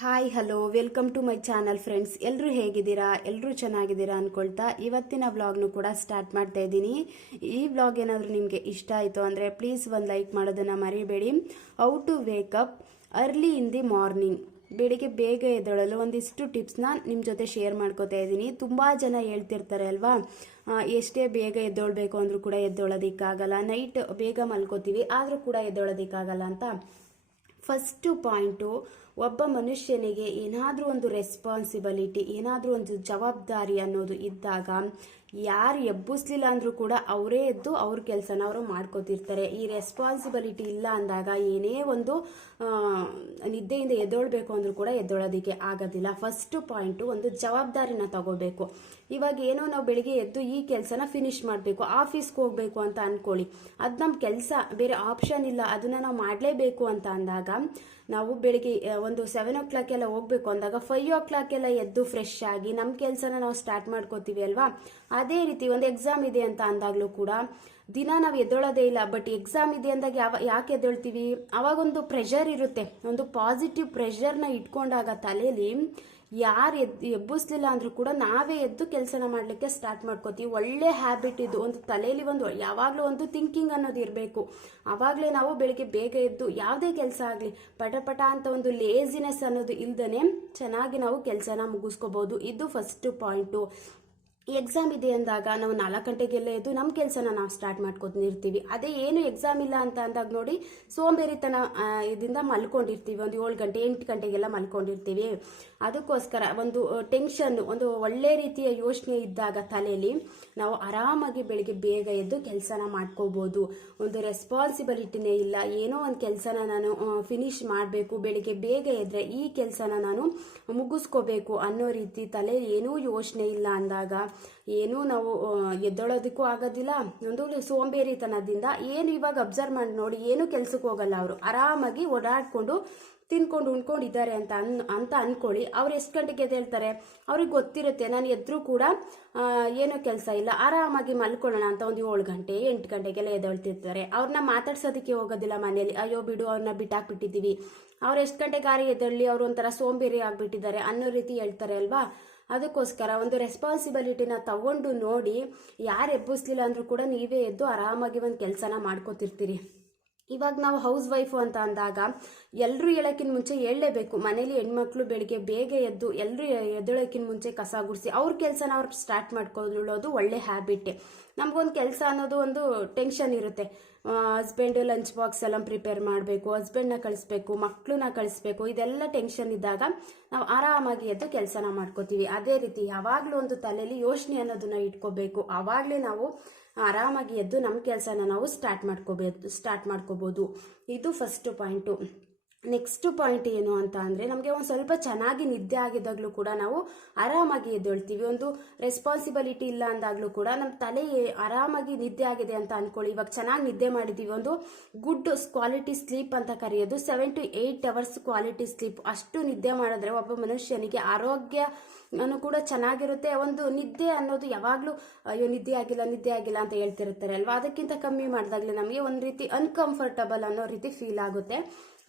Hi hello welcome to my channel friends. ಎಲ್ಲರೂ ಹೇಗಿದ್ದೀರಾ? ಎಲ್ಲರೂ ಚೆನ್ನಾಗಿದ್ದೀರಾ ಅಂದ್ಕೊಳ್ತಾ ಇವತ್ತಿನ ವ್ಲಾಗ್ನು ಕೂಡ ಸ್ಟಾರ್ಟ್ ಮಾಡ್ತಾ ಇದ್ದೀನಿ. ಈ ವ್ಲಾಗ್ ಏನಾದರೂ ನಿಮಗೆ ಇಷ್ಟ ಆಯಿತು ಅಂದರೆ ಪ್ಲೀಸ್ ಒಂದು ಲೈಕ್ ಮಾಡೋದನ್ನು ಮರಿಬೇಡಿ. How to wake up early in the morning, ಬೆಳಿಗ್ಗೆ ಬೇಗ ಎದ್ದೇಳಲು ಒಂದಿಷ್ಟು ಟಿಪ್ಸ್ನ ನಿಮ್ಮ ಜೊತೆ ಶೇರ್ ಮಾಡ್ಕೋತಾ ಇದ್ದೀನಿ. ತುಂಬ ಜನ ಹೇಳ್ತಿರ್ತಾರೆ ಅಲ್ವಾ, ಎಷ್ಟೇ ಬೇಗ ಎದ್ದೇಳಬೇಕು ಅಂದರೂ ಕೂಡ ಎದ್ದೇಳೋದಕ್ಕಾಗಲ್ಲ, ನೈಟ್ ಬೇಗ ಮಲ್ಕೋತೀವಿ ಆದರೂ ಕೂಡ ಎದ್ದೇಳೋದಕ್ಕಾಗಲ್ಲ ಅಂತ. ಫಸ್ಟು ಪಾಯಿಂಟು, ಒಬ್ಬ ಮನುಷ್ಯನಿಗೆ ಏನಾದರೂ ಒಂದು ರೆಸ್ಪಾನ್ಸಿಬಿಲಿಟಿ, ಏನಾದರೂ ಒಂದು ಜವಾಬ್ದಾರಿ ಅನ್ನೋದು ಇದ್ದಾಗ ಯಾರು ಎಬ್ಬಿಸ್ಲಿಲ್ಲ ಅಂದರೂ ಕೂಡ ಅವರೇ ಎದ್ದು ಅವ್ರ ಕೆಲಸನ ಅವರು ಮಾಡ್ಕೋತಿರ್ತಾರೆ. ಈ ರೆಸ್ಪಾನ್ಸಿಬಿಲಿಟಿ ಇಲ್ಲ ಅಂದಾಗ ಏನೇ ಒಂದು ನಿದ್ದೆಯಿಂದ ಎದ್ದೇಳಬೇಕು ಅಂದರೂ ಕೂಡ ಎದ್ದೇಳೋದಕ್ಕೆ ಆಗೋದಿಲ್ಲ. ಫಸ್ಟು ಪಾಯಿಂಟು, ಒಂದು ಜವಾಬ್ದಾರಿನ ತಗೋಬೇಕು. ಇವಾಗ ಏನೋ ನಾವು ಬೆಳಿಗ್ಗೆ ಎದ್ದು ಈ ಕೆಲಸನ ಫಿನಿಶ್ ಮಾಡಬೇಕು, ಆಫೀಸ್ಗೆ ಹೋಗಬೇಕು ಅಂತ ಅಂದ್ಕೊಳ್ಳಿ, ಅದು ನಮ್ಮ ಕೆಲಸ, ಬೇರೆ ಆಪ್ಷನ್ ಇಲ್ಲ, ಅದನ್ನು ನಾವು ಮಾಡಲೇಬೇಕು ಅಂತ ಅಂದಾಗ ನಾವು ಬೆಳಿಗ್ಗೆ ಒಂದು 7 o'clock ಎಲ್ಲ ಹೋಗ್ಬೇಕು ಅಂದಾಗ 5 o'clock ಎಲ್ಲ ಎದ್ದು ಫ್ರೆಶ್ ಆಗಿ ನಮ್ಮ ಕೆಲಸನ ನಾವು ಸ್ಟಾರ್ಟ್ ಮಾಡ್ಕೋತೀವಿ ಅಲ್ವಾ. ಅದೇ ರೀತಿ ಒಂದು ಎಕ್ಸಾಮ್ ಇದೆ ಅಂತ ಅಂದಾಗಲೂ ಕೂಡ ದಿನ ನಾವು ಎದ್ದೇಳೋದೇ ಇಲ್ಲ, ಬಟ್ ಎಕ್ಸಾಮ್ ಇದೆ ಅಂದಾಗ ಯಾಕೆ ಎದ್ದೇಳ್ತೀವಿ? ಅವಾಗೊಂದು ಪ್ರೆಷರ್ ಇರುತ್ತೆ, ಒಂದು ಪಾಸಿಟಿವ್ ಪ್ರೆಷರ್ನ ಇಟ್ಕೊಂಡಾಗ ತಲೆಯಲ್ಲಿ ಯಾರು ಎಬ್ಬಿಸ್ಲಿಲ್ಲ ಅಂದ್ರೂ ಕೂಡ ನಾವೇ ಎದ್ದು ಕೆಲಸನ ಮಾಡಲಿಕ್ಕೆ ಸ್ಟಾರ್ಟ್ ಮಾಡ್ಕೋತೀವಿ. ಒಳ್ಳೆ ಹ್ಯಾಬಿಟ್ ಇದು. ಒಂದು ತಲೆಯಲ್ಲಿ ಒಂದು ಯಾವಾಗಲೂ ಒಂದು ಥಿಂಕಿಂಗ್ ಅನ್ನೋದು ಇರಬೇಕು. ಆವಾಗಲೇ ನಾವು ಬೆಳಿಗ್ಗೆ ಬೇಗ ಎದ್ದು ಯಾವುದೇ ಕೆಲಸ ಆಗಲಿ ಪಟ ಅಂತ ಒಂದು ಲೇಸಿನೆಸ್ ಅನ್ನೋದು ಇಲ್ದೇ ಚೆನ್ನಾಗಿ ನಾವು ಕೆಲಸನ ಮುಗಿಸ್ಕೋಬಹುದು. ಇದು ಫಸ್ಟ್ ಪಾಯಿಂಟು. ಎಕ್ಸಾಮ್ ಇದೆ ಅಂದಾಗ ನಾವು 4 ಗಂಟೆಗೆಲ್ಲ ಎದ್ದು ನಮ್ಮ ಕೆಲಸನ ನಾವು ಸ್ಟಾರ್ಟ್ ಮಾಡ್ಕೊತಿರ್ತೀವಿ. ಅದೇ ಏನು ಎಕ್ಸಾಮ್ ಇಲ್ಲ ಅಂತ ಅಂದಾಗ ನೋಡಿ, ಸೋಂಬೇರಿತನ ಇದರಿಂದ ಮಲ್ಕೊಂಡಿರ್ತೀವಿ, ಒಂದು 7 ಗಂಟೆ 8 ಗಂಟೆಗೆಲ್ಲ ಮಲ್ಕೊಂಡಿರ್ತೀವಿ. ಅದಕ್ಕೋಸ್ಕರ ಒಂದು ಟೆನ್ಷನ್, ಒಂದು ಒಳ್ಳೆ ರೀತಿಯ ಯೋಚನೆ ಇದ್ದಾಗ ತಲೆಯಲ್ಲಿ ನಾವು ಆರಾಮಾಗಿ ಬೆಳಿಗ್ಗೆ ಬೇಗ ಎದ್ದು ಕೆಲಸನ ಮಾಡ್ಕೋಬೋದು. ಒಂದು ರೆಸ್ಪಾನ್ಸಿಬಿಲಿಟಿನೇ ಇಲ್ಲ, ಏನೋ ಒಂದು ಕೆಲಸನ ನಾನು ಫಿನಿಶ್ ಮಾಡಬೇಕು, ಬೆಳಿಗ್ಗೆ ಬೇಗ ಎದ್ರೆ ಈ ಕೆಲಸನ ನಾನು ಮುಗಿಸ್ಕೋಬೇಕು ಅನ್ನೋ ರೀತಿ ತಲೆ ಏನೂ ಯೋಚನೆ ಇಲ್ಲ ಅಂದಾಗ ಏನೂ ನಾವು ಎದ್ದೇಳೋದಕ್ಕೂ ಆಗೋದಿಲ್ಲ. ಒಂದು ಸೋಂಬೇರಿತನದಿಂದ ಏನು ಇವಾಗ ಅಬ್ಸರ್ವ್ ಮಾಡಿ ನೋಡಿ, ಏನು ಕೆಲ್ಸಕ್ಕೆ ಹೋಗಲ್ಲ, ಅವರು ಆರಾಮಾಗಿ ಓಡಾಡ್ಕೊಂಡು ತಿನ್ಕೊಂಡು ಉಣ್ಕೊಂಡಿದ್ದಾರೆ ಅಂತ ಅನ್ಕೊಳ್ಳಿ. ಅವ್ರು ಎಷ್ಟು ಗಂಟೆಗೆ ಎದ್ದೇಳ್ತಾರೆ? ಅವ್ರಿಗೆ ಗೊತ್ತಿರುತ್ತೆ, ನಾನು ಎದ್ರೂ ಕೂಡ ಏನೋ ಕೆಲಸ ಇಲ್ಲ, ಆರಾಮಾಗಿ ಮಲ್ಕೊಳ್ಳೋಣ ಅಂತ ಒಂದು 7 ಗಂಟೆ 8 ಗಂಟೆಗೆಲ್ಲ ಎದ್ದೇಳ್ತಿರ್ತಾರೆ. ಅವ್ರನ್ನ ಮಾತಾಡ್ಸೋದಕ್ಕೆ ಹೋಗೋದಿಲ್ಲ ಮನೇಲಿ, ಅಯ್ಯೋ ಬಿಡು ಅವ್ರನ್ನ ಬಿಟ್ಟಾಕ್ಬಿಟ್ಟಿದ್ದೀವಿ, ಅವ್ರು ಎಷ್ಟು ಗಂಟೆಗಾರಿ ಎದ್ದೇಳಲಿ, ಅವ್ರು ಒಂಥರ ಸೋಂಬೇರಿ ಆಗಿಬಿಟ್ಟಿದ್ದಾರೆ ಅನ್ನೋ ರೀತಿ ಹೇಳ್ತಾರೆ ಅಲ್ವಾ. ಅದಕ್ಕೋಸ್ಕರ ಒಂದು ರೆಸ್ಪಾನ್ಸಿಬಿಲಿಟಿನ ತಗೊಂಡು ನೋಡಿ, ಯಾರು ಎಬ್ಬಿಸ್ಲಿಲ್ಲ ಅಂದರೂ ಕೂಡ ನೀವೇ ಎದ್ದು ಆರಾಮಾಗಿ ಒಂದು ಕೆಲಸನ ಮಾಡ್ಕೋತಿರ್ತೀರಿ. ಇವಾಗ ನಾವು ಹೌಸ್ ವೈಫು ಅಂತ ಅಂದಾಗ ಎಲ್ಲರೂ ಹೇಳೋಕ್ಕಿಂತ ಮುಂಚೆ ಹೇಳಲೇಬೇಕು. ಮನೇಲಿ ಹೆಣ್ಮಕ್ಳು ಬೆಳಿಗ್ಗೆ ಬೇಗ ಎದ್ದು ಎಲ್ಲರೂ ಎದ್ದೇಳೋಕ್ಕಿಂತ ಮುಂಚೆ ಕಸ ಗುಡಿಸಿ ಅವ್ರ ಕೆಲಸನ ಅವ್ರು ಸ್ಟಾರ್ಟ್ ಮಾಡ್ಕೊಳ್ಳೋದು ಒಳ್ಳೆ ಹ್ಯಾಬಿಟ್ಟೆ. ನಮಗೊಂದು ಕೆಲಸ ಅನ್ನೋದು ಒಂದು ಟೆನ್ಷನ್ ಇರುತ್ತೆ. ಹಸ್ಬೆಂಡ್ ಲಂಚ್ ಬಾಕ್ಸ್ ಎಲ್ಲ ಪ್ರಿಪೇರ್ ಮಾಡಬೇಕು, ಹಸ್ಬೆಂಡ್ನ ಕಳಿಸ್ಬೇಕು, ಮಕ್ಕಳನ್ನ ಕಳಿಸ್ಬೇಕು, ಇದೆಲ್ಲ ಟೆನ್ಷನ್ ಇದ್ದಾಗ ನಾವು ಆರಾಮಾಗಿ ಎದ್ದು ಕೆಲಸನ ಮಾಡ್ಕೋತೀವಿ. ಅದೇ ರೀತಿ ಯಾವಾಗಲೂ ಒಂದು ತಲೆಯಲ್ಲಿ ಯೋಚನೆ ಅನ್ನೋದನ್ನ ಇಟ್ಕೋಬೇಕು. ಆವಾಗಲೇ ನಾವು ಆರಾಮಾಗಿ ಎದ್ದು ನಮ್ಮ ಕೆಲಸನ ನಾವು ಸ್ಟಾರ್ಟ್ ಮಾಡ್ಕೋಬೋದು. ಇದು ಫಸ್ಟ್ ಪಾಯಿಂಟು. ನೆಕ್ಸ್ಟ್ ಪಾಯಿಂಟ್ ಏನು ಅಂತ ಅಂದರೆ, ನಮಗೆ ಒಂದು ಸ್ವಲ್ಪ ಚೆನ್ನಾಗಿ ನಿದ್ದೆ ಆಗಿದ್ದಾಗಲೂ ಕೂಡ ನಾವು ಆರಾಮಾಗಿ ಎದ್ದೇಳ್ತೀವಿ. ಒಂದು ರೆಸ್ಪಾನ್ಸಿಬಿಲಿಟಿ ಇಲ್ಲ ಅಂದಾಗಲೂ ಕೂಡ ನಮ್ಮ ತಲೆ ಆರಾಮಾಗಿ ನಿದ್ದೆ ಆಗಿದೆ ಅಂತ ಅಂದ್ಕೊಳ್ಳಿ. ಇವಾಗ ಚೆನ್ನಾಗಿ ನಿದ್ದೆ ಮಾಡಿದ್ದೀವಿ, ಒಂದು ಗುಡ್ ಕ್ವಾಲಿಟಿ ಸ್ಲೀಪ್ ಅಂತ ಕರೆಯೋದು 7 to 8 hours ಕ್ವಾಲಿಟಿ ಸ್ಲೀಪ್. ಅಷ್ಟು ನಿದ್ದೆ ಮಾಡಿದ್ರೆ ಒಬ್ಬ ಮನುಷ್ಯನಿಗೆ ಆರೋಗ್ಯ ಕೂಡ ಚೆನ್ನಾಗಿರುತ್ತೆ. ಒಂದು ನಿದ್ದೆ ಅನ್ನೋದು ಯಾವಾಗಲೂ ಅಯ್ಯೋ ನಿದ್ದೆ ಆಗಿಲ್ಲ ಅಂತ ಹೇಳ್ತಿರ್ತಾರೆ ಅಲ್ವಾ, ಅದಕ್ಕಿಂತ ಕಮ್ಮಿ ಮಾಡಿದಾಗಲೇ ನಮಗೆ ಒಂದು ರೀತಿ ಅನ್ಕಂಫರ್ಟಬಲ್ ಅನ್ನೋ ರೀತಿ ಫೀಲ್ ಆಗುತ್ತೆ.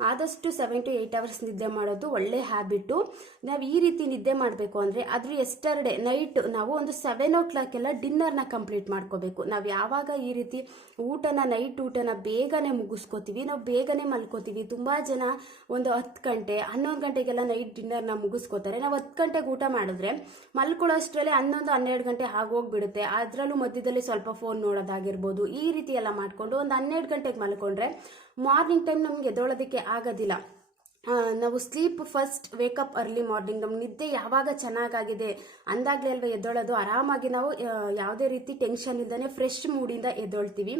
ಆದಷ್ಟು 7 to 8 hours ನಿದ್ದೆ ಮಾಡೋದು ಒಳ್ಳೆ ಹ್ಯಾಬಿಟ್ಟು. ನಾವು ಈ ರೀತಿ ನಿದ್ದೆ ಮಾಡಬೇಕು ಅಂದರೆ ಅದ್ರ ಎಸ್ಟರ್ಡೇ ನೈಟ್ ನಾವು ಒಂದು 7 o'clock ಎಲ್ಲ ಡಿನ್ನರ್ನ ಕಂಪ್ಲೀಟ್ ಮಾಡ್ಕೋಬೇಕು. ನಾವು ಯಾವಾಗ ಈ ರೀತಿ ನೈಟ್ ಊಟನ ಬೇಗನೆ ಮುಗಿಸ್ಕೋತೀವಿ, ನಾವು ಬೇಗನೆ ಮಲ್ಕೋತೀವಿ. ತುಂಬ ಜನ ಒಂದು 10 ಗಂಟೆ 11 ಗಂಟೆಗೆಲ್ಲ ನೈಟ್ ಡಿನ್ನರ್ನ ಮುಗಿಸ್ಕೋತಾರೆ. ನಾವು 10 ಗಂಟೆಗೆ ಊಟ ಮಾಡಿದ್ರೆ ಮಲ್ಕೊಳ್ಳೋಷ್ಟರಲ್ಲೇ 11 12 ಗಂಟೆ ಆಗೋಗ್ಬಿಡುತ್ತೆ. ಅದರಲ್ಲೂ ಮಧ್ಯದಲ್ಲಿ ಸ್ವಲ್ಪ ಫೋನ್ ನೋಡೋದಾಗಿರ್ಬೋದು, ಈ ರೀತಿ ಎಲ್ಲ ಮಾಡಿಕೊಂಡು ಒಂದು 12 ಗಂಟೆಗೆ ಮಲ್ಕೊಂಡ್ರೆ ಮಾರ್ನಿಂಗ್ ಟೈಮ್ ನಮ್ಗೆ ಎದ್ದೇಳೋದಕ್ಕೆ ಆಗೋದಿಲ್ಲ. ನಾವು sleep first, wake up early morning. ನಮ್ಮ ನಿದ್ದೆ ಯಾವಾಗ ಚೆನ್ನಾಗಾಗಿದೆ ಅಂದಾಗಲೇ ಅಲ್ವಾ ಎದ್ದೇಳೋದು. ಆರಾಮಾಗಿ ನಾವು ಯಾವುದೇ ರೀತಿ ಟೆನ್ಷನ್ ಇಲ್ಲದೇ ಫ್ರೆಶ್ ಮೂಡಿಂದ ಎದ್ದೇಳ್ತೀವಿ.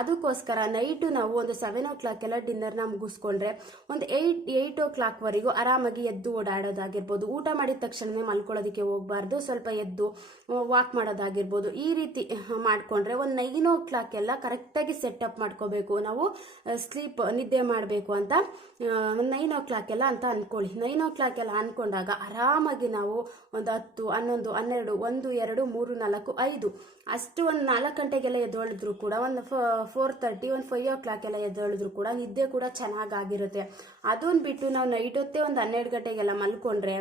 ಅದಕ್ಕೋಸ್ಕರ ನೈಟು ನಾವು ಒಂದು 7 o'clock ಎಲ್ಲ ಡಿನ್ನರ್ನ ಮುಗಿಸ್ಕೊಂಡ್ರೆ ಒಂದು 8 o'clock ವರೆಗೂ ಆರಾಮಾಗಿ ಎದ್ದು ಓಡಾಡೋದಾಗಿರ್ಬೋದು. ಊಟ ಮಾಡಿದ ತಕ್ಷಣವೇ ಮಲ್ಕೊಳ್ಳೋದಕ್ಕೆ ಹೋಗಬಾರ್ದು, ಸ್ವಲ್ಪ ಎದ್ದು ವಾಕ್ ಮಾಡೋದಾಗಿರ್ಬೋದು. ಈ ರೀತಿ ಮಾಡಿಕೊಂಡ್ರೆ ಒಂದು 9 o'clock ಎಲ್ಲ ಕರೆಕ್ಟಾಗಿ ಸೆಟಪ್ ಮಾಡ್ಕೋಬೇಕು. ನಾವು ನಿದ್ದೆ ಮಾಡಬೇಕು ಅಂತ 9 o'clock ಎಲ್ಲ ಅಂತ ಅನ್ಕೊಳ್ಳಿ. 9 o'clock ಎಲ್ಲ ಅನ್ಕೊಂಡಾಗ ಆರಾಮಾಗಿ ನಾವು ಒಂದು 10 11 12 1 2 3 4 5 ಅಷ್ಟು ಒಂದು 4 ಗಂಟೆಗೆಲ್ಲ ಎದ್ದೇಳಿದ್ರು ಕೂಡ ಒಂದು 4:30 ಒಂದು 5 o'clock ಎಲ್ಲ ಎದ್ದೇಳಿದ್ರು ಕೂಡ ನಿದ್ದೆ ಕೂಡ ಚೆನ್ನಾಗಿರುತ್ತೆ. ಅದನ್ನು ಬಿಟ್ಟು ನಾವು ನೈಟ್ ಹೊತ್ತೇ ಒಂದು 12 ಗಂಟೆಗೆಲ್ಲ ಮಲ್ಕೊಂಡ್ರೆ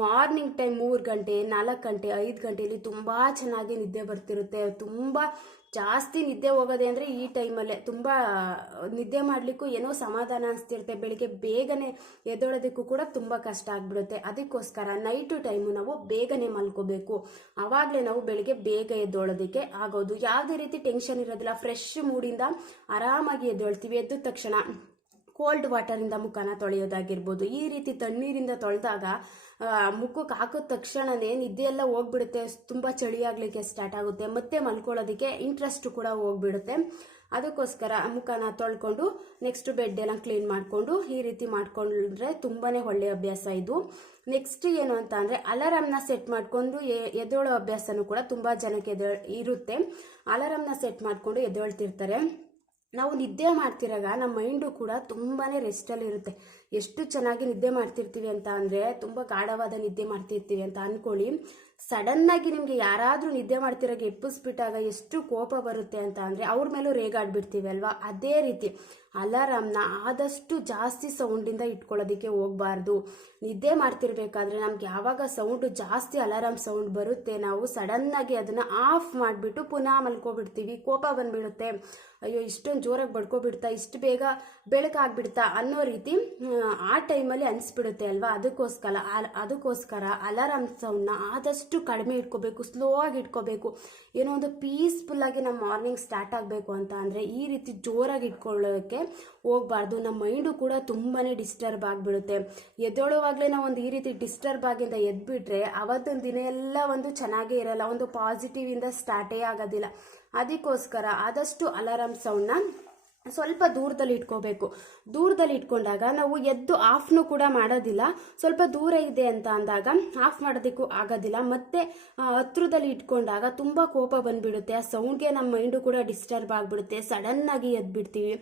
ಮಾರ್ನಿಂಗ್ ಟೈಮ್ 3 ಗಂಟೆ 4 ಗಂಟೆ 5 ಗಂಟೆಯಲ್ಲಿ ತುಂಬ ಚೆನ್ನಾಗಿ ನಿದ್ದೆ ಬರ್ತಿರುತ್ತೆ. ತುಂಬ ಜಾಸ್ತಿ ನಿದ್ದೆ ಹೋಗೋದೆ ಅಂದರೆ ಈ ಟೈಮಲ್ಲೇ. ತುಂಬ ನಿದ್ದೆ ಮಾಡಲಿಕ್ಕೂ ಏನೋ ಸಮಾಧಾನ ಅನಿಸ್ತಿರುತ್ತೆ, ಬೆಳಿಗ್ಗೆ ಬೇಗನೆ ಎದ್ದೊಳೋದಕ್ಕೂ ಕೂಡ ತುಂಬ ಕಷ್ಟ ಆಗಿಬಿಡುತ್ತೆ. ಅದಕ್ಕೋಸ್ಕರ ನೈಟು ಟೈಮು ನಾವು ಬೇಗನೆ ಮಲ್ಕೋಬೇಕು. ಆವಾಗಲೇ ನಾವು ಬೆಳಿಗ್ಗೆ ಬೇಗ ಎದ್ದೊಳೋದಕ್ಕೆ ಆಗೋದು. ಯಾವುದೇ ರೀತಿ ಟೆನ್ಷನ್ ಇರೋದಿಲ್ಲ, ಫ್ರೆಶ್ ಮೂಡಿಂದ ಆರಾಮಾಗಿ ಎದ್ದೊಳ್ತೀವಿ. ಎದ್ದ ತಕ್ಷಣ ಕೋಲ್ಡ್ ವಾಟರಿಂದ ಮುಖನ ತೊಳೆಯೋದಾಗಿರ್ಬೋದು. ಈ ರೀತಿ ತಣ್ಣೀರಿಂದ ತೊಳೆದಾಗ ಮುಖಕ್ಕೆ ಹಾಕಿದ ತಕ್ಷಣವೇ ನಿದ್ದೆ ಎಲ್ಲ ಹೋಗ್ಬಿಡುತ್ತೆ, ತುಂಬ ಚಳಿ ಆಗಲಿಕ್ಕೆ ಸ್ಟಾರ್ಟ್ ಆಗುತ್ತೆ, ಮತ್ತೆ ಮಲ್ಕೊಳ್ಳೋದಕ್ಕೆ ಇಂಟ್ರೆಸ್ಟ್ ಕೂಡ ಹೋಗ್ಬಿಡುತ್ತೆ. ಅದಕ್ಕೋಸ್ಕರ ಮುಖನ ತೊಳ್ಕೊಂಡು ನೆಕ್ಸ್ಟ್ ಬೆಡ್ ಎಲ್ಲ ಕ್ಲೀನ್ ಮಾಡಿಕೊಂಡು ಈ ರೀತಿ ಮಾಡ್ಕೊಂಡ್ರೆ ತುಂಬಾ ಒಳ್ಳೆಯ ಅಭ್ಯಾಸ ಇದು. ನೆಕ್ಸ್ಟ್ ಏನು ಅಂತ ಅಂದರೆ ಅಲಾರಾಮ್ನ ಸೆಟ್ ಮಾಡಿಕೊಂಡು ಎದ್ದೇಳೋ ಅಭ್ಯಾಸನೂ ಕೂಡ ತುಂಬ ಜನಕ್ಕೆ ಇರುತ್ತೆ. ಅಲಾರಾಮ್ನ ಸೆಟ್ ಮಾಡಿಕೊಂಡು ಎದ್ದೇಳ್ತಿರ್ತಾರೆ. ನಾವು ನಿದ್ದೆ ಮಾಡ್ತಿರಾಗ ನಮ್ಮ ಮೈಂಡು ಕೂಡ ತುಂಬಾ ರೆಸ್ಟಲ್ಲಿ ಇರುತ್ತೆ. ಎಷ್ಟು ಚೆನ್ನಾಗಿ ನಿದ್ದೆ ಮಾಡ್ತಿರ್ತೀವಿ ಅಂತ ಅಂದರೆ, ತುಂಬ ಗಾಢವಾದ ನಿದ್ದೆ ಮಾಡ್ತಿರ್ತೀವಿ ಅಂತ ಅಂದ್ಕೊಳ್ಳಿ. ಸಡನ್ನಾಗಿ ನಿಮಗೆ ಯಾರಾದರೂ ನಿದ್ದೆ ಮಾಡ್ತಿರಾಗ ಎಬ್ಬಿಸ್ಬಿಟ್ಟಾಗ ಎಷ್ಟು ಕೋಪ ಬರುತ್ತೆ ಅಂತ ಅಂದರೆ ಅವ್ರ ಮೇಲೂ ರೇಗಾಡ್ಬಿಡ್ತೀವಿ ಅಲ್ವಾ. ಅದೇ ರೀತಿ ಅಲಾರಾಮ್ನ ಆದಷ್ಟು ಜಾಸ್ತಿ ಸೌಂಡಿಂದ ಇಟ್ಕೊಳ್ಳೋದಕ್ಕೆ ಹೋಗಬಾರ್ದು. ನಿದ್ದೆ ಮಾಡ್ತಿರ್ಬೇಕಾದ್ರೆ ನಮ್ಗೆ ಯಾವಾಗ ಸೌಂಡು ಜಾಸ್ತಿ ಅಲಾರಾಮ್ ಸೌಂಡ್ ಬರುತ್ತೆ, ನಾವು ಸಡನ್ನಾಗಿ ಅದನ್ನು ಆಫ್ ಮಾಡಿಬಿಟ್ಟು ಪುನಃ ಮಲ್ಕೊಬಿಡ್ತೀವಿ. ಕೋಪ ಬಂದ್ಬಿಡುತ್ತೆ, ಅಯ್ಯೋ ಇಷ್ಟೊಂದು ಜೋರಾಗಿ ಬಡ್ಕೊಬಿಡ್ತಾ, ಇಷ್ಟು ಬೇಗ ಬೆಳಕಾಗ್ಬಿಡ್ತಾ ಅನ್ನೋ ರೀತಿ ಆ ಟೈಮಲ್ಲಿ ಅನಿಸ್ಬಿಡುತ್ತೆ ಅಲ್ವಾ. ಅದಕ್ಕೋಸ್ಕರ ಅಲಾರಾಮ್ ಸೌಂಡ್ನ ಆದಷ್ಟು ಕಡಿಮೆ ಇಟ್ಕೋಬೇಕು, ಸ್ಲೋ ಆಗಿ ಇಟ್ಕೋಬೇಕು. ಏನೋ ಒಂದು ಪೀಸ್ಫುಲ್ಲಾಗಿ ನಮ್ಮ ಮಾರ್ನಿಂಗ್ ಸ್ಟಾರ್ಟ್ ಆಗಬೇಕು ಅಂತ ಅಂದರೆ ಈ ರೀತಿ ಜೋರಾಗಿ ಇಟ್ಕೊಳ್ಳೋಕ್ಕೆ ಹೋಗಬಾರ್ದು. ನಮ್ಮ ಮೈಂಡು ಕೂಡ ತುಂಬಾ ಡಿಸ್ಟರ್ಬ್ ಆಗಿಬಿಡುತ್ತೆ. ಎದ್ದೊಳುವಾಗಲೇ ನಾವು ಒಂದು ಈ ರೀತಿ ಡಿಸ್ಟರ್ಬ್ ಆಗಿಂದ ಎದ್ಬಿಟ್ರೆ ಅವತ್ತೊಂದು ದಿನ ಎಲ್ಲ ಒಂದು ಚೆನ್ನಾಗೇ ಇರಲ್ಲ, ಒಂದು ಪಾಸಿಟಿವ್ ಇಂದ ಸ್ಟಾರ್ಟೇ ಆಗೋದಿಲ್ಲ. ಅದಕ್ಕೋಸ್ಕರ ಆದಷ್ಟು ಅಲಾರಾಮ್ ಸೌಂಡ್ನ ಸ್ವಲ್ಪ ದೂರದಲ್ಲಿ ಇಟ್ಕೋಬೇಕು. ದೂರದಲ್ಲಿ ಇಟ್ಕೊಂಡಾಗ ನಾವು ಎದ್ದು ಆಫ್ನು ಕೂಡ ಮಾಡೋದಿಲ್ಲ. ಸ್ವಲ್ಪ ದೂರ ಇದೆ ಅಂತ ಅಂದಾಗ ಆಫ್ ಮಾಡೋದಕ್ಕೂ ಆಗೋದಿಲ್ಲ. ಮತ್ತೆ ಹತ್ರದಲ್ಲಿ ಇಟ್ಕೊಂಡಾಗ ತುಂಬ ಕೋಪ ಬಂದ್ಬಿಡುತ್ತೆ. ಆ ಸೌಂಡ್ಗೆ ನಮ್ಮ ಮೈಂಡು ಕೂಡ ಡಿಸ್ಟರ್ಬ್ ಆಗಿಬಿಡುತ್ತೆ, ಸಡನ್ನಾಗಿ ಎದ್ಬಿಡ್ತೀವಿ.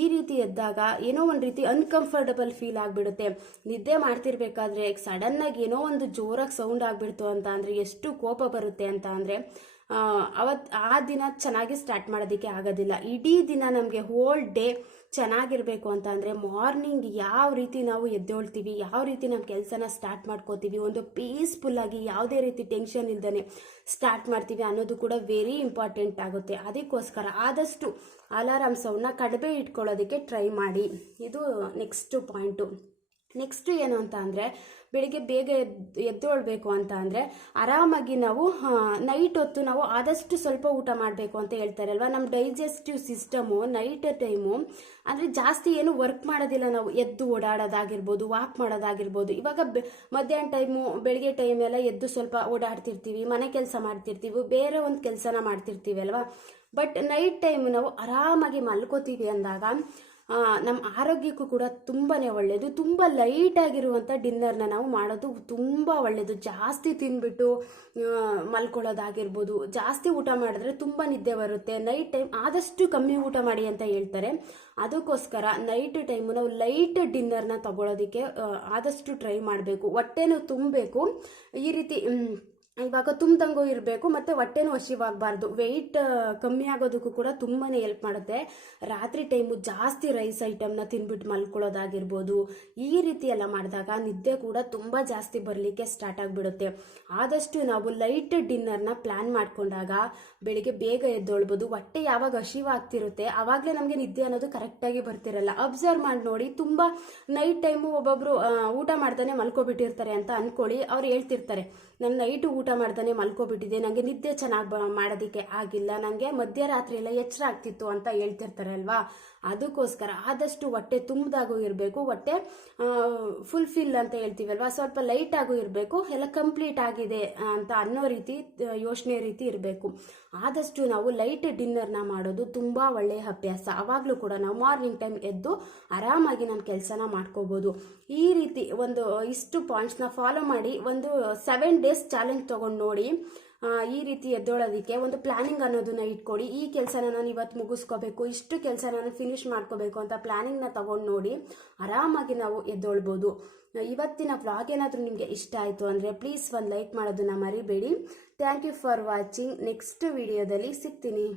ಈ ರೀತಿ ಎದ್ದಾಗ ಏನೋ ಒಂದು ರೀತಿ ಅನ್ಕಂಫರ್ಟಬಲ್ ಫೀಲ್ ಆಗಿಬಿಡುತ್ತೆ. ನಿದ್ದೆ ಮಾಡ್ತಿರ್ಬೇಕಾದ್ರೆ ಸಡನ್ನಾಗಿ ಏನೋ ಒಂದು ಜೋರಾಗಿ ಸೌಂಡ್ ಆಗಿಬಿಡ್ತು ಅಂತ ಅಂದರೆ ಎಷ್ಟು ಕೋಪ ಬರುತ್ತೆ ಅಂತ ಅಂದರೆ ಆ ದಿನ ಚೆನ್ನಾಗಿ ಸ್ಟಾರ್ಟ್ ಮಾಡೋದಕ್ಕೆ ಆಗೋದಿಲ್ಲ. ಇಡೀ ದಿನ ನಮಗೆ ಹೋಲ್ ಡೇ ಚೆನ್ನಾಗಿರಬೇಕು ಅಂತ ಅಂದರೆ ಮಾರ್ನಿಂಗ್ ಯಾವ ರೀತಿ ನಾವು ಎದ್ದೇಳ್ತೀವಿ, ಯಾವ ರೀತಿ ನಮ್ಮ ಕೆಲಸನ ಸ್ಟಾರ್ಟ್ ಮಾಡ್ಕೋತೀವಿ, ಒಂದು ಪೀಸ್ಫುಲ್ಲಾಗಿ ಯಾವುದೇ ರೀತಿ ಟೆನ್ಷನ್ ಇಲ್ದೇ ಸ್ಟಾರ್ಟ್ ಮಾಡ್ತೀವಿ ಅನ್ನೋದು ಕೂಡ ವೆರಿ ಇಂಪಾರ್ಟೆಂಟ್ ಆಗುತ್ತೆ. ಅದಕ್ಕೋಸ್ಕರ ಆದಷ್ಟು ಅಲಾರಾಮ್ ಸೌಂಡ್ನ ಕಡಿಮೆ ಇಟ್ಕೊಳ್ಳೋದಕ್ಕೆ ಟ್ರೈ ಮಾಡಿ. ಇದು ನೆಕ್ಸ್ಟ್ ಪಾಯಿಂಟು. ನೆಕ್ಸ್ಟ್ ಏನು ಅಂತ ಅಂದರೆ ಬೆಳಿಗ್ಗೆ ಬೇಗ ಎದ್ದೊಳ್ಬೇಕು ಅಂತ ಅಂದರೆ ಆರಾಮಾಗಿ ನಾವು ನೈಟ್ ಹೊತ್ತು ನಾವು ಆದಷ್ಟು ಸ್ವಲ್ಪ ಊಟ ಮಾಡಬೇಕು ಅಂತ ಹೇಳ್ತಾರೆ ಅಲ್ವಾ. ನಮ್ಮ ಡೈಜೆಸ್ಟಿವ್ ಸಿಸ್ಟಮು ನೈಟ್ ಟೈಮು ಅಂದರೆ ಜಾಸ್ತಿ ಏನು ವರ್ಕ್ ಮಾಡೋದಿಲ್ಲ. ನಾವು ಎದ್ದು ಓಡಾಡೋದಾಗಿರ್ಬೋದು, ವಾಕ್ ಮಾಡೋದಾಗಿರ್ಬೋದು. ಇವಾಗ ಮಧ್ಯಾಹ್ನ ಟೈಮು ಬೆಳಿಗ್ಗೆ ಟೈಮ್ ಎಲ್ಲ ಎದ್ದು ಸ್ವಲ್ಪ ಓಡಾಡ್ತಿರ್ತೀವಿ, ಮನೆ ಕೆಲಸ ಮಾಡ್ತಿರ್ತೀವಿ, ಬೇರೆ ಒಂದು ಕೆಲಸನ ಮಾಡ್ತಿರ್ತೀವಿ ಅಲ್ವಾ. ಬಟ್ ನೈಟ್ ಟೈಮ್ ನಾವು ಆರಾಮಾಗಿ ಮಲ್ಕೋತೀವಿ ಅಂದಾಗ ನಮ್ಮ ಆರೋಗ್ಯಕ್ಕೂ ಕೂಡ ತುಂಬಾ ಒಳ್ಳೆಯದು. ತುಂಬ ಲೈಟಾಗಿರುವಂಥ ಡಿನ್ನರ್ನ ನಾವು ಮಾಡೋದು ತುಂಬ ಒಳ್ಳೆಯದು. ಜಾಸ್ತಿ ತಿಂದ್ಬಿಟ್ಟು ಮಲ್ಕೊಳ್ಳೋದಾಗಿರ್ಬೋದು, ಜಾಸ್ತಿ ಊಟ ಮಾಡಿದ್ರೆ ತುಂಬ ನಿದ್ದೆ ಬರುತ್ತೆ. ನೈಟ್ ಟೈಮ್ ಆದಷ್ಟು ಕಮ್ಮಿ ಊಟ ಮಾಡಿ ಅಂತ ಹೇಳ್ತಾರೆ. ಅದಕ್ಕೋಸ್ಕರ ನೈಟ್ ಟೈಮು ನಾವು ಲೈಟ್ ಡಿನ್ನರ್ನ ತಗೊಳ್ಳೋದಕ್ಕೆ ಆದಷ್ಟು ಟ್ರೈ ಮಾಡಬೇಕು. ಹೊಟ್ಟೆನೂ ತುಂಬಬೇಕು. ಈ ರೀತಿ ಇವಾಗ ತುಂಬ್ದಂಗೂ ಇರಬೇಕು, ಮತ್ತು ಹೊಟ್ಟೆನೂ ಹಸಿವಾಗಬಾರ್ದು. ವೆಯ್ಟ್ ಕಮ್ಮಿ ಆಗೋದಕ್ಕೂ ಕೂಡ ತುಂಬಾ ಹೆಲ್ಪ್ ಮಾಡುತ್ತೆ. ರಾತ್ರಿ ಟೈಮು ಜಾಸ್ತಿ ರೈಸ್ ಐಟಮ್ನ ತಿನ್ಬಿಟ್ಟು ಮಲ್ಕೊಳ್ಳೋದಾಗಿರ್ಬೋದು. ಈ ರೀತಿ ಎಲ್ಲ ಮಾಡಿದಾಗ ನಿದ್ದೆ ಕೂಡ ತುಂಬ ಜಾಸ್ತಿ ಬರಲಿಕ್ಕೆ ಸ್ಟಾರ್ಟ್ ಆಗಿಬಿಡುತ್ತೆ. ಆದಷ್ಟು ನಾವು ಲೈಟ್ ಡಿನ್ನರ್ನ ಪ್ಲ್ಯಾನ್ ಮಾಡಿಕೊಂಡಾಗ ಬೆಳಿಗ್ಗೆ ಬೇಗ ಎದ್ದೊಳ್ಬೋದು. ಹೊಟ್ಟೆ ಯಾವಾಗ ಹಸಿವಾಗ್ತಿರುತ್ತೆ ಆವಾಗಲೇ ನಮಗೆ ನಿದ್ದೆ ಅನ್ನೋದು ಕರೆಕ್ಟಾಗಿ ಬರ್ತಿರಲ್ಲ. ಅಬ್ಸರ್ವ್ ಮಾಡಿ ನೋಡಿ, ತುಂಬ ನೈಟ್ ಟೈಮು ಒಬ್ಬೊಬ್ಬರು ಊಟ ಮಾಡ್ತಾನೆ ಮಲ್ಕೊಬಿಟ್ಟಿರ್ತಾರೆ ಅಂತ ಅಂದ್ಕೊಳ್ಳಿ. ಅವ್ರು ಹೇಳ್ತಿರ್ತಾರೆ, ನಾನು ನೈಟು ಊಟ ಮಾಡ್ತಾನೆ ಮಲ್ಕೊಬಿಟ್ಟಿದ್ದೆ, ನನಗೆ ನಿದ್ದೆ ಚೆನ್ನಾಗಿ ಮಾಡೋದಕ್ಕೆ ಆಗಿಲ್ಲ, ನನಗೆ ಮಧ್ಯರಾತ್ರಿ ಎಲ್ಲ ಎಚ್ಚರ ಆಗ್ತಿತ್ತು ಅಂತ ಹೇಳ್ತಿರ್ತಾರೆ ಅಲ್ವಾ. ಅದಕ್ಕೋಸ್ಕರ ಆದಷ್ಟು ಹೊಟ್ಟೆ ತುಂಬಿದಾಗೂ ಇರಬೇಕು, ಹೊಟ್ಟೆ ಫುಲ್ಫಿಲ್ ಅಂತ ಹೇಳ್ತೀವಲ್ವಾ, ಸ್ವಲ್ಪ ಲೈಟಾಗೂ ಇರಬೇಕು, ಎಲ್ಲ ಕಂಪ್ಲೀಟ್ ಆಗಿದೆ ಅಂತ ಅನ್ನೋ ರೀತಿ ಯೋಚನೆ ರೀತಿ ಇರಬೇಕು. ಆದಷ್ಟು ನಾವು ಲೈಟ್ ಡಿನ್ನರ್ನ ಮಾಡೋದು ತುಂಬ ಒಳ್ಳೆಯ ಅಭ್ಯಾಸ. ಆವಾಗಲೂ ಕೂಡ ನಾವು ಮಾರ್ನಿಂಗ್ ಟೈಮ್ ಎದ್ದು ಆರಾಮಾಗಿ ನಮ್ಮ ಕೆಲಸನ ಮಾಡ್ಕೋಬೋದು. ಈ ರೀತಿ ಒಂದು ಇಷ್ಟು ಪಾಯಿಂಟ್ಸ್ನ ಫಾಲೋ ಮಾಡಿ ಒಂದು 7 days ಚಾಲೆಂಜ್ ತೊಗೊಂಡು ನೋಡಿ. ಈ ರೀತಿ ಎದ್ದೊಳೋದಕ್ಕೆ ಒಂದು ಪ್ಲಾನಿಂಗ್ ಅನ್ನೋದನ್ನ ಇಟ್ಕೊಡಿ. ಈ ಕೆಲಸನ ನಾನು ಇವತ್ತು ಮುಗಿಸ್ಕೋಬೇಕು, ಇಷ್ಟು ಕೆಲಸ ನಾನು ಫಿನಿಶ್ ಮಾಡ್ಕೋಬೇಕು ಅಂತ ಪ್ಲಾನಿಂಗ್ನ ತಗೊಂಡು ನೋಡಿ ಆರಾಮಾಗಿ ನಾವು ಎದ್ದೊಳ್ಬೋದು. ಇವತ್ತಿನ ವ್ಲಾಗ್ ಏನಾದರೂ ನಿಮಗೆ ಇಷ್ಟ ಆಯಿತು ಅಂದರೆ ಪ್ಲೀಸ್ ಒಂದು ಲೈಕ್ ಮಾಡೋದನ್ನ ಮರಿಬೇಡಿ. Thank you for watching. Next ವಿಡಿಯೋದಲ್ಲಿ ಸಿಗ್ತೀನಿ.